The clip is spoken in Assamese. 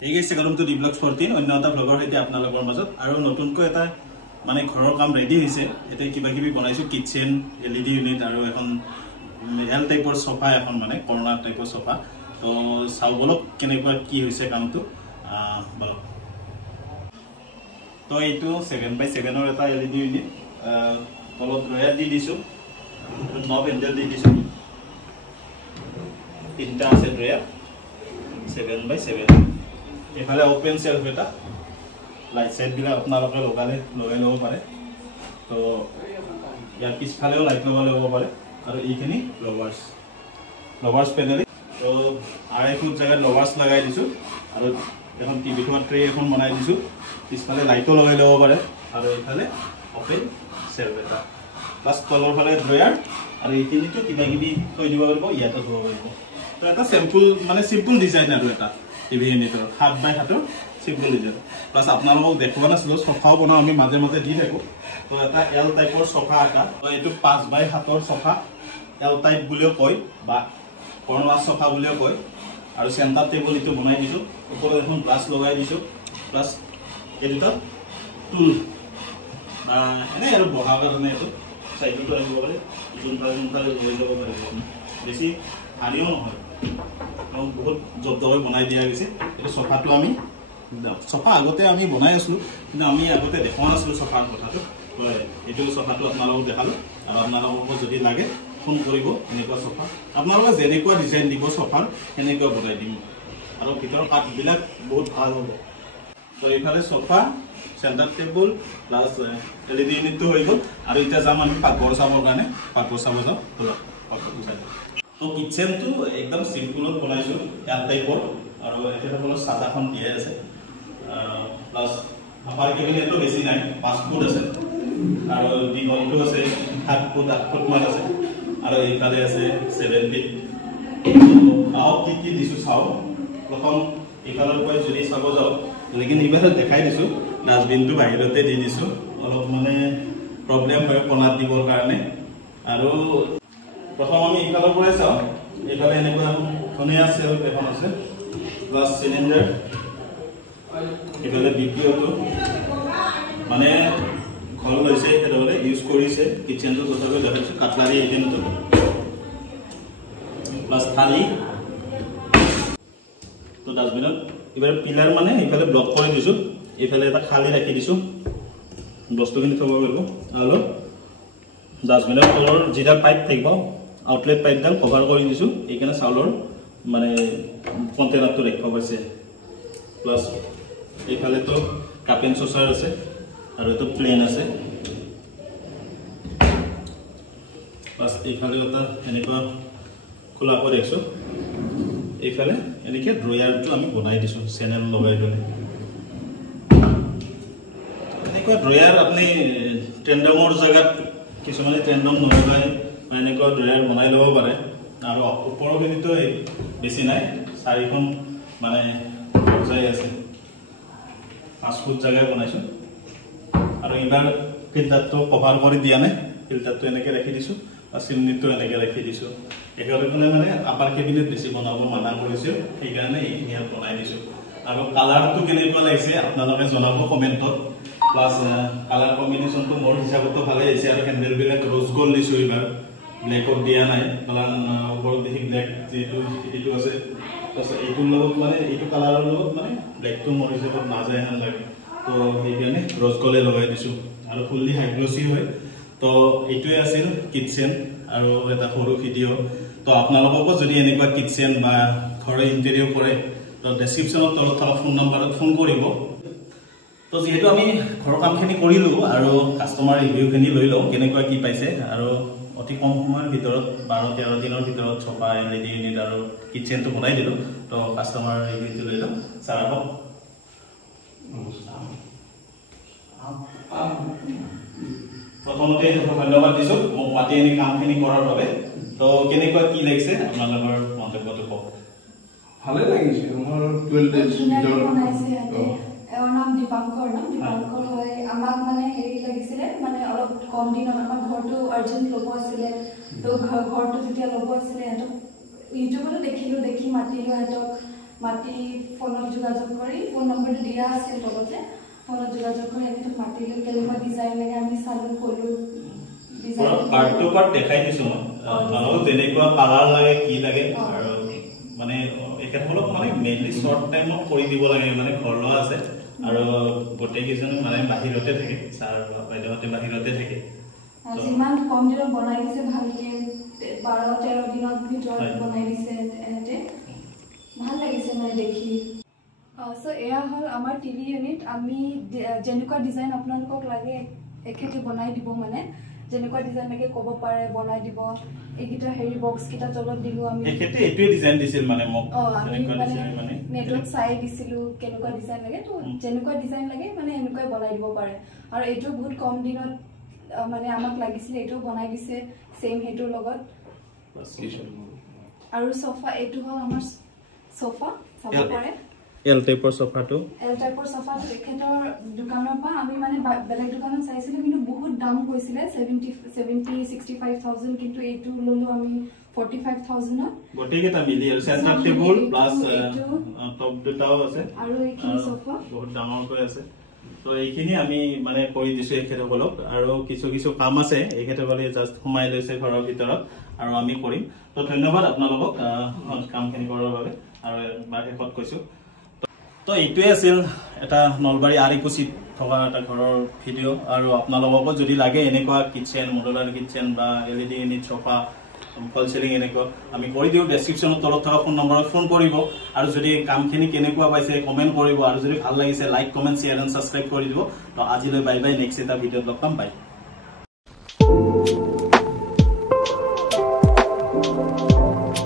ঠিক আছে কলমটো ডিব্লক 14 অন্য এটা ব্লগৰ সৈতে আপোনালোকৰ মাজত আৰু নতুনকৈ এটা মানে ঘৰৰ কাম ৰেডি হৈছে এটা কিবা কিবি বনাইছো কিচেন এলইডি ইউনিট আৰু এখন এল টাইপৰ সোফা এখন মানে কৰ্নাৰ টাইপৰ সোফা তো চাও বলক কেনেকুৱা কি হৈছে কামটো বলক তো এইটো 7x7 ৰ এটা এলইডি ইউনিট তলত ড্ৰয়াৰ দি দিছো নব হেন্ডেল দি দিছো তিনটা আছে ড্ৰয়াৰ 7x7 এফালে ওপেন সেলফ এটা লাইট সাইড বিলা আপোনালোকে লগাই লব পাৰে তো ইয়াৰ পিছফালেও লাইট লগাব পাৰে আৰু এইখিনি লভাৰ্স পেনেল তো আড়াই ফুট জায়গা লভাৰ্স লগাই দিছো আৰু এখন টিভি থোৱা ট্ৰে এখন বনাই দিছো পিছফালে লাইটও লগাই লব পাৰে আৰু এইফালে ওপেন সেলফ এটা প্লাস তলৰ ফালে ড্ৰয়াৰ আৰু এইখিনিটো কিবা কিবি থৈ দিব পাৰিব ইয়াতে থব পাৰিব তো এটা সিম্পল ডিজাইন আৰু এটা টিভি ইউনিটৰ 7x7 সিম্পল ডিজাইন প্লাস আপোনালোকক দেখুৱা নাছিল সোফাও বনাও আমি মাজে মাজে দি থাকো তো এটা এল টাইপৰ সোফা এটা তো এইটো 5x7 ৰ সোফা এল টাইপ বুলিও কয় বা কৰ্নাৰ সোফা বুলিও কয় আৰু সেন্টাৰ টেবুল ইটো বনাই দিছো ওপৰত এখন গ্লাস লগাই দিছো প্লাস এটা টুল এনে আৰু বহা কাৰণে এটো সাইডটো আহিব পাৰে যোনফালে লৈ যাব পাৰিব বেছি ভাৰীও নহয় বহুত জব্দভাৱে বনাই দিয়া গৈছে এই সোফাটো আমি সোফা আগতে আমি বনাই আছো কিন্তু আমি আগতে দেখুৱা নাছিলো সোফাৰ কথাটো এইটো সোফাটো আপোনালোকক দেখালো আৰু আপোনালোকক যদি লাগে ফোন কৰিব এনেকুৱা সোফা আপোনালোকে যেনেকুৱা ডিজাইন দিব সোফাৰ এনেকুৱা বনাই দিম আৰু ভিতৰৰ কাঠবিলাক বহুত ভাল হ'ব তো এইফালে sofa centre table plus LED ইউনিটটো হৈ গ'ল আৰু এতিয়া যাম আমি পাকঘৰ চাবৰ কাৰণে পাকঘৰ চাব যাওঁ পাকঘৰটো চাই তো কিচেনটো একদম সিম্পলত বনাইছো এল টাইপৰ আৰু এটা হলো সাদাখন দিয়া আছে প্লাস আপাৰ কেবিনেটটো বেছি নাই 5 ফুট আছে আৰু দীঘলটো আছে 7 ফুট 8 ফুট মান আছে আৰু এইফালে আছে 7 ফিট আও কি দিছো চাও প্ৰথম এইফালৰ পৰা যদি চাব যাও লেকিন এইবাৰ দেখাই দিছো ডাস্টবিনটো বাহিৰতে দি দিছো অলপ মানে প্ৰবলেম হয় কোনাত দিবৰ কাৰণে আৰু প্ৰথম আমি এইফালৰ পৰা চাও এইফালে এনেকুৱা ধুনীয়া সেলফ এখন আছে প্লাস সিলিন্ডাৰ এইফালে বিপিওটো মানে ঘৰ লৈছে হেতলে ইউজ কৰিছে কিচেনটো তথাপি দেখাইছো কাটলাৰী আইটেমটো প্লাস থালি তো ডাস্টবিনত এবাৰ পিলাৰ মানে এইফালে ব্লক কৰি দিছো এইফালে এটা খালি ৰাখি দিছো বস্তুখিনি থব পাৰিব আৰু ডাস্টবিনৰ তলৰ যেটা পাইপ থাকিব আউটলেট পাইপডাল কভাৰ কৰি দিছো এইখানে চাউলৰ মানে কন্টেনাৰটো ৰাখিব পাইছে প্লাস এইফালে তো কাপেন সচাৰ আছে আৰু এটো প্লেন আছে প্লাস এইফালে এটা এনেকুৱা খোলা কৰি ৰাখছো এইফালে এনেকে ড্ৰয়াৰটো আমি বনাই দিছো চেনেল লগাই দিলে এনেকুৱা ড্ৰয়াৰ আপুনি টেন্ডমৰ জায়গাত কিছুমানে টেন্ডম নলগাই এনেকুৱা ড্ৰয়াৰ বনাই ল'ব পাৰে আৰু ওপৰৰ খিনিতো বেছি নাই 4খন মানে বজাই আছে 5 ফুট জায়গায় বনাইছো আৰু ইবাৰ ফিল্টাৰটো কভাৰ কৰি দিয়া নাই ফিল্টাৰটো এনেকে ৰাখি দিছো আৰু চিমনিটো এনেকে ৰাখি দিছো একেলগে মানে আপাৰ কেবিনেট বেছি বনাব মানা কৰিছে এই কাৰণে এইখিনি বনাই দিছো আৰু কালাৰটো কেনেকুৱা লাগিছে আপোনালোকে জনাব কমেন্টত প্লাস কালাৰ কম্বিনেশনটো মোৰ হিচাপতো ভালে হৈছে আৰু হ্যান্ডেল বিলাক ৰ'জ গোল্ড দিছো ইবাৰ ব্লেকত দিয়া নাই কাৰণ ওপৰত দেখি ব্লেক যেটো এটো আছে প্লাস এইটো লগত মানে এইটো কালাৰৰ লগত মানে ব্লেকটো মোৰ হিচাপত নাযায় হেন লাগে তো সেইকাৰণে ৰ'জ গোল্ড লগাই দিছো আৰু ফুললি হাইগ্লসি হয় তো এইটোৱে আছিল কিচেন আৰু এটা সৰু ভিডিও তো আপোনালোককো যদি এনেকুৱা কিচেন বা ঘৰৰ ইন্টেৰিয়ৰ কৰে তো ডেসক্ৰিপচনত তলত থকা ফোন নম্বৰত ফোন কৰিব তো যেহেতু আমি ঘৰৰ কামখিনি কৰিলো আৰু কাস্টমাৰ ৰিভিউখিনি লৈ লওঁ কেনেকুৱা কি পাইছে আৰু অতি কম সময়ৰ ভিতৰত 12-13 দিনৰ ভিতৰত সোফা এলইডি ইউনিট আৰু কিচেনটো বনাই দিলো তো কাস্টমাৰ ৰিভিউটো লৈ লওঁ স্যাৰ আহক প্ৰথমতে ধন্যবাদ দিছো মোক মাতি আনি কামখিনি কৰাৰ বাবে তো কেনেকুৱা কি লাগিছে আপোনালোকৰ মন্তব্যটো কওক ভালে লাগিছে মোৰ 12 ডেজ ভিতৰত এওৰ নাম দীপাংকৰ হয় আমাক মানে হেৰি লাগিছিলে মানে অলপ কম দিনত আমাৰ ঘৰটো আৰ্জেন্ট ল'ব আছিলে তো ঘৰটো যেতিয়া ল'ব আছিলে ইউটিউবতো দেখি মাতিলো হেতক মাতি ফোনত যোগাযোগ কৰি ফোন নম্বৰটো দিয়া আছে তলতে ফোনত যোগাযোগ কৰি আমি মাতিলে কেনেকুৱা ডিজাইন লাগে আমি চালো কলো ডিজাইন পাৰ্ট টু পাৰ্ট দেখাই দিছো মানুহক তেনেকুৱা কালাৰ লাগে কি লাগে আৰু মানে একেসকলক মানে মেইনলি শৰ্ট টাইমত কৰি দিব লাগে মানে ঘৰ লোৱা আছে আৰু গোটেই কেইজন মানে বাহিৰতে থাকে ছাৰ বাইদেউহঁতে বাহিৰতে থাকে যিমান কম দিনত বনাই দিছে ভালকে 12-13 দিনত ভিতৰত বনাই দিছে এতে ভাল লাগিছে মানে দেখি সো এয়া হল আমাৰ টিভি ইউনিট আমি যেনেকুৱা ডিজাইন আপোনালোকক লাগে একেতে বনাই দিব মানে যেনেকুৱা ডিজাইন লাগে ক'ব পাৰে বনাই দিব এইকিটা হেৰি বক্স কিটা তলত দিলো আমি একেতে এটোই ডিজাইন দিছিল মানে মোক যেনেকুৱা ডিজাইন মানে নেটত চাই দিছিলো কেনেকুৱা ডিজাইন লাগে তো যেনেকুৱা ডিজাইন লাগে মানে এনেকুৱাই বনাই দিব পাৰে আৰু এইটো বহুত কম দিনত মানে আমাক লাগিছিল এইটো বনাই দিছে সেম হেটোৰ লগত আৰু সোফা এইটো হল আমাৰ সোফা চাব পাৰে এল টাইপৰ সোফাটো এখেতৰ দোকানৰ পৰা আমি মানে বেলেগ দোকানত চাইছিলো কিন্তু বহুত দাম কৈছিলে 70-65,000 কিন্তু এইটো ললো আমি 45,000 গটেকেটা মিলি আৰু সেন্টাৰ টেবুল প্লাস টপ দুটাও আছে আৰু এইখিনি সোফা বহুত ডাঙৰ কৈ আছে তো এইখিনি আমি মানে কৰি দিছো এখেতসকলক আৰু কিছু কিছু কাম আছে এখেতসকলে জাস্ট সোমাই লৈছে ঘৰৰ ভিতৰত আৰু আমি কৰিম তো ধন্যবাদ আপোনালোকক কামখিনি কৰাৰ বাবে আৰু বাহিৰত কৈছো তো এইটোৱে আছিল এটা নলবাৰী আৰিকুচিত থকা এটা ঘৰৰ ভিডিঅ আৰু আপোনালোককো যদি লাগে এনেকুৱা কিচেন মডুলাৰ কিচেন বা LED ইউনিট সোফা ফল সেলিং এনেকুৱা আমি কৰি দিও ডেসক্ৰিপচনত তলত থকা ফোন নম্বৰত ফোন কৰিব আৰু যদি কামখিনি কেনেকুৱা পাইছে কমেন্ট কৰিব আৰু যদি ভাল লাগিছে like comment share and subscribe কৰি দিব তো আজিলৈ বাই বাই নেক্সট এটা ভিডিঅ'ত লগ পাম বাই